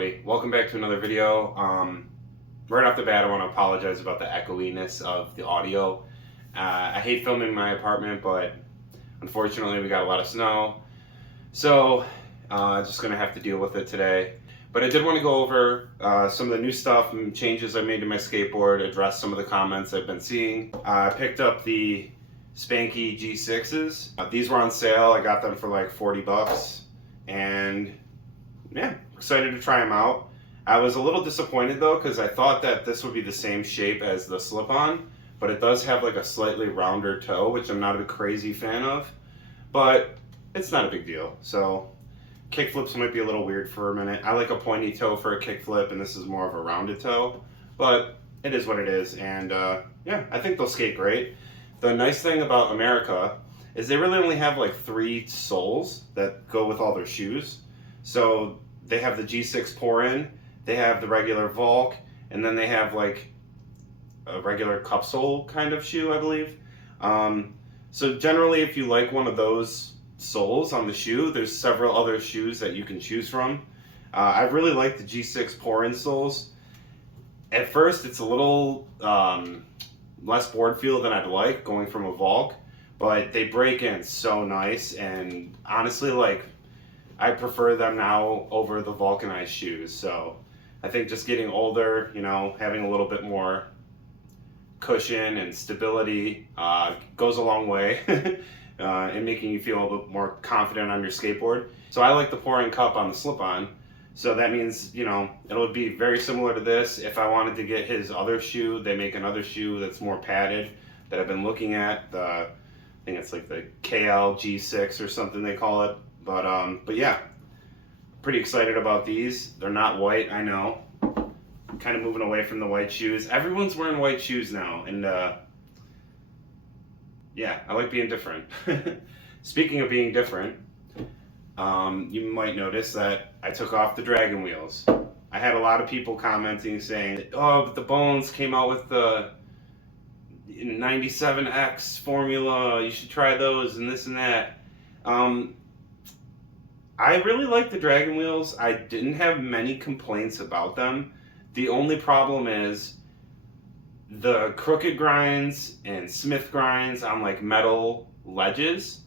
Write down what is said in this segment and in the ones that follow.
everybody? Welcome back to another video. Right off the bat, I want to apologize about the echoiness of the audio. I hate filming in my apartment, but unfortunately we got a lot of snow, so just gonna have to deal with it today. But I did want to go over some of the new stuff and changes I made to my skateboard, address some of the comments I've been seeing. I picked up the Spanky G6s. These were on sale. I got them for like 40 bucks, and yeah, excited to try them out. I was a little disappointed though, because I thought that this would be the same shape as the slip-on, but it does have like a slightly rounder toe, which I'm not a crazy fan of, but it's not a big deal. So kickflips might be a little weird for a minute. I like a pointy toe for a kickflip, and this is more of a rounded toe, but it is what it is. And yeah, I think they'll skate great. The nice thing about Emerica is they really only have like 3 soles that go with all their shoes. So they have the G6 pour-in, they have the regular Volk, and then they have like a regular cup sole kind of shoe, I believe. So generally, if you like one of those soles on the shoe, there's several other shoes that you can choose from. I really like the G6 pour-in soles. At first, it's a little less board feel than I'd like going from a Volk, but they break in so nice, and honestly, like, I prefer them now over the vulcanized shoes. So I think just getting older, you know, having a little bit more cushion and stability goes a long way in making you feel a little bit more confident on your skateboard. So I like the pouring cup on the slip-on. So that means, you know, it'll be very similar to this. If I wanted to get his other shoe, they make another shoe that's more padded that I've been looking at. I think it's like the KL G6 or something they call it. But yeah, pretty excited about these. They're not white, I know. I'm kind of moving away from the white shoes. Everyone's wearing white shoes now, and yeah, I like being different. Speaking of being different, you might notice that I took off the dragon wheels. I had a lot of people commenting saying, oh, but the Bones came out with the 97X formula, you should try those and this and that. I really like the dragon wheels. I didn't have many complaints about them. The only problem is the crooked grinds and Smith grinds on like metal ledges.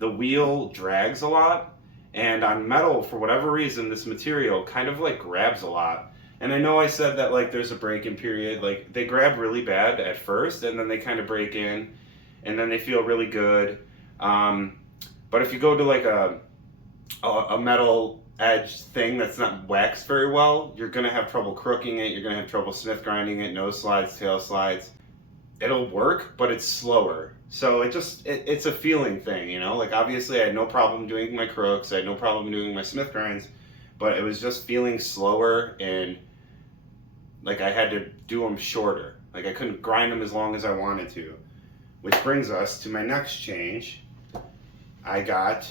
The wheel drags a lot, and on metal, for whatever reason, this material kind of like grabs a lot. And I know I said that like there's a break-in period. Like they grab really bad at first, and then they kind of break in, and then they feel really good. But if you go to like a metal edge thing that's not waxed very well, you're gonna have trouble crooking it, you're gonna have trouble Smith grinding it, nose slides, tail slides. It'll work, but it's slower. So it's a feeling thing, you know? Like obviously I had no problem doing my crooks, I had no problem doing my Smith grinds, but it was just feeling slower, and like I had to do them shorter. Like I couldn't grind them as long as I wanted to. Which brings us to my next change. I got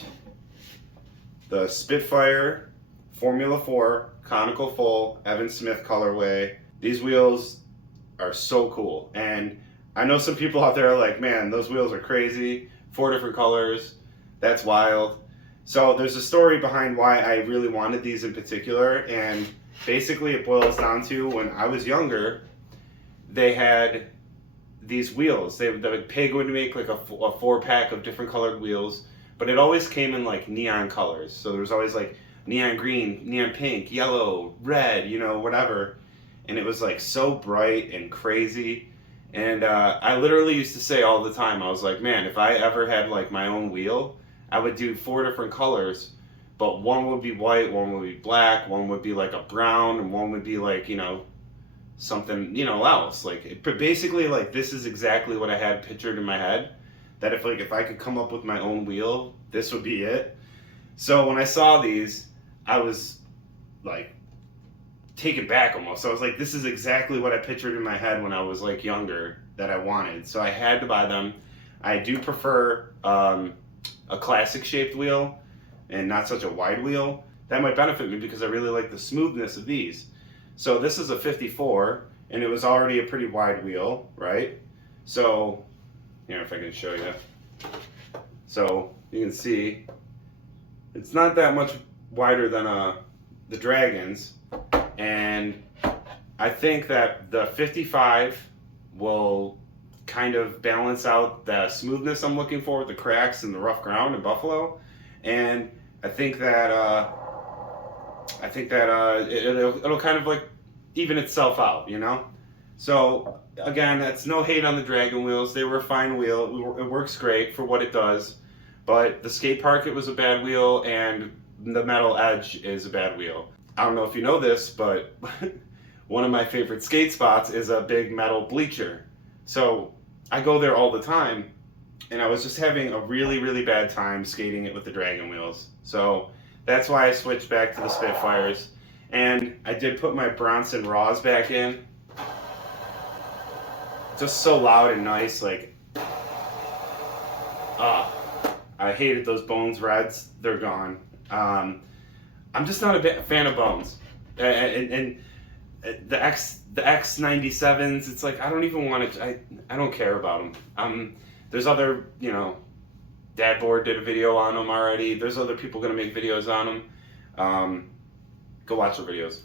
the Spitfire Formula 4 conical full Evan Smith colorway. These wheels are so cool, and I know some people out there are like, man, those wheels are crazy. 4 different colors, that's wild. So there's a story behind why I really wanted these in particular, and basically it boils down to when I was younger, they had these wheels. The Pig would make like a 4-pack of different colored wheels, but it always came in like neon colors. So there was always like neon green, neon pink, yellow, red, you know, whatever. And it was like so bright and crazy. And I literally used to say all the time, I was like, man, if I ever had like my own wheel, I would do 4 different colors, but one would be white, one would be black, one would be like a brown, and one would be like, you know, something, you know, else. Like, basically, like, this is exactly what I had pictured in my head. That if I could come up with my own wheel, this would be it. So when I saw these, I was like taken back almost. I was like, this is exactly what I pictured in my head when I was like younger that I wanted. So I had to buy them. I do prefer a classic shaped wheel and not such a wide wheel. That might benefit me because I really like the smoothness of these. So this is a 54, and it was already a pretty wide wheel, right? So here, if I can show you. So you can see it's not that much wider than the Dragons, And I think that the 55 will kind of balance out the smoothness I'm looking for with the cracks and the rough ground in Buffalo. And I think that it'll kind of like even itself out, you know? So again, that's no hate on the Dragon wheels. They were a fine wheel. It works great for what it does. But the skate park, it was a bad wheel, and the metal edge is a bad wheel. I don't know if you know this, but one of my favorite skate spots is a big metal bleacher. So I go there all the time, and I was just having a really, really bad time skating it with the Dragon wheels. So that's why I switched back to the Spitfires. And I did put my Bronson Raws back in. Just so loud and nice, like, I hated those Bones Reds. They're gone. I'm just not a fan of Bones. And the X97s, it's like, I don't even want to, I don't care about them. There's other, you know, Dadboard did a video on them already. There's other people going to make videos on them. Go watch their videos.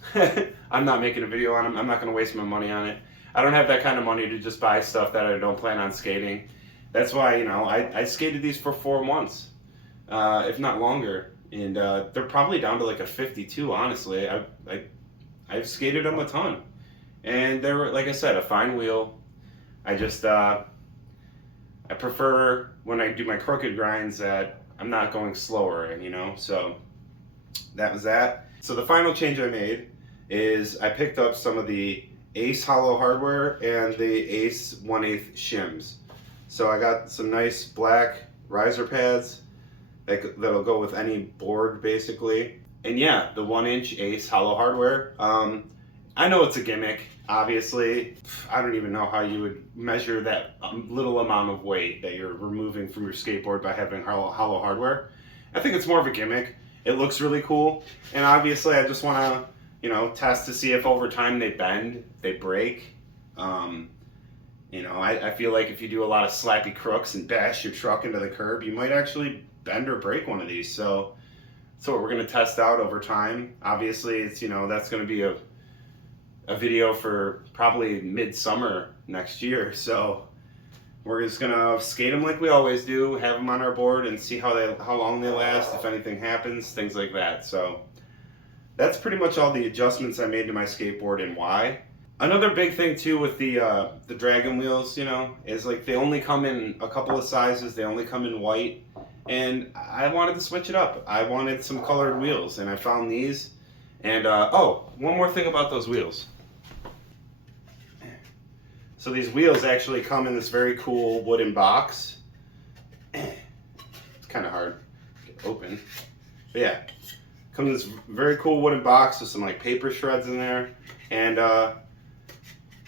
I'm not making a video on them. I'm not going to waste my money on it. I don't have that kind of money to just buy stuff that I don't plan on skating. That's why, you know, I skated these for 4 months, if not longer. And they're probably down to like a 52, honestly. I've skated them a ton. And they're, like I said, a fine wheel. I just, I prefer when I do my crooked grinds that I'm not going slower, you know? So that was that. So the final change I made is I picked up some of the Ace hollow hardware and the Ace 1/8 shims. So I got some nice black riser pads that'll go with any board basically. And yeah, the 1-inch Ace hollow hardware. I know it's a gimmick, obviously. I don't even know how you would measure that little amount of weight that you're removing from your skateboard by having hollow hardware. I think it's more of a gimmick. It looks really cool. And obviously I just want to, you know, test to see if over time they bend, they break. You know, I feel like if you do a lot of slappy crooks and bash your truck into the curb, you might actually bend or break one of these. So that's what we're going to test out over time. Obviously, it's, you know, that's going to be a video for probably midsummer next year. So we're just going to skate them like we always do, have them on our board and see how long they last, if anything happens, things like that. So that's pretty much all the adjustments I made to my skateboard and why. Another big thing too with the Dragon wheels, you know, is like they only come in a couple of sizes. They only come in white, and I wanted to switch it up. I wanted some colored wheels, and I found these. And oh, one more thing about those wheels. So these wheels actually come in this very cool wooden box. It's kind of hard to get open, but yeah, comes in this very cool wooden box with some like paper shreds in there, and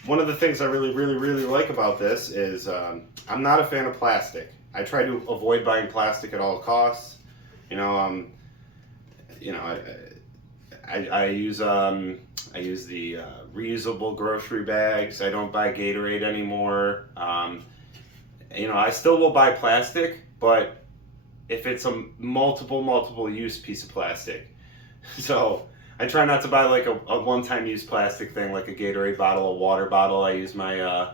one of the things I really like about this is I'm not a fan of plastic. I try to avoid buying plastic at all costs. You know, I use the reusable grocery bags. I don't buy Gatorade anymore. You know, I still will buy plastic, but if it's a multiple use piece of plastic. So I try not to buy like a one-time use plastic thing like a Gatorade bottle, a water bottle. I use my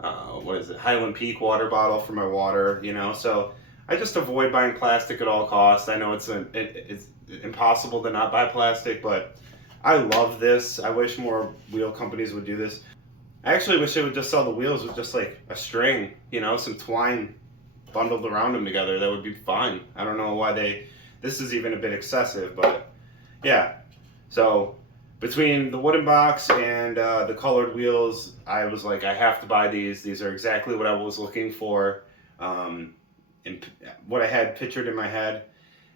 Highland Peak water bottle for my water, you know. So I just avoid buying plastic at all costs. I know it's impossible to not buy plastic, but I love this. I wish more wheel companies would do this. I actually wish they would just sell the wheels with just like a string, you know, some twine bundled around them together. That would be fine. I don't know why this is even a bit excessive, but yeah. So between the wooden box and the colored wheels, I was like, I have to buy these. These are exactly what I was looking for, and what I had pictured in my head.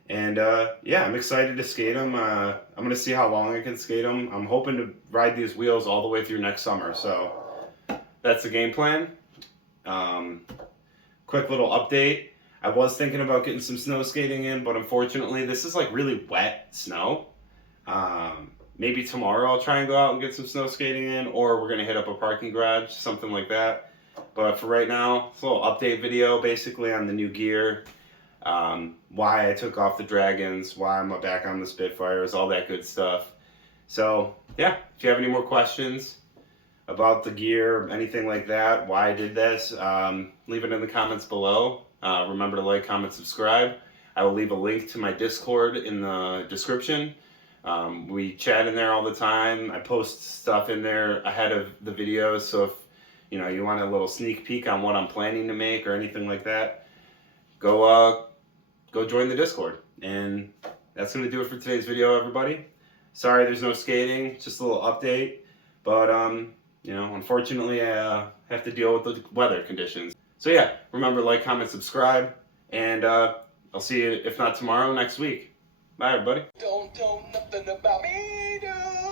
And yeah, I'm excited to skate them. I'm going to see how long I can skate them. I'm hoping to ride these wheels all the way through next summer. So that's the game plan. Quick little update. I was thinking about getting some snow skating in, but unfortunately this is like really wet snow. Maybe tomorrow I'll try and go out and get some snow skating in, or we're going to hit up a parking garage, something like that. But for right now, it's a little update video basically on the new gear, why I took off the Dragons, why I'm back on the Spitfires, all that good stuff. So yeah, if you have any more questions about the gear, anything like that, why I did this, leave it in the comments below. Remember to like, comment, subscribe. I will leave a link to my Discord in the description. We chat in there all the time. I post stuff in there ahead of the videos, so if you want a little sneak peek on what I'm planning to make or anything like that, go join the Discord. And that's going to do it for today's video, everybody. Sorry there's no skating, just a little update, but unfortunately I have to deal with the weather conditions. So yeah, remember, like, comment, subscribe, and I'll see you, if not tomorrow, next week. Bye, everybody. Don't know nothing about me, dude.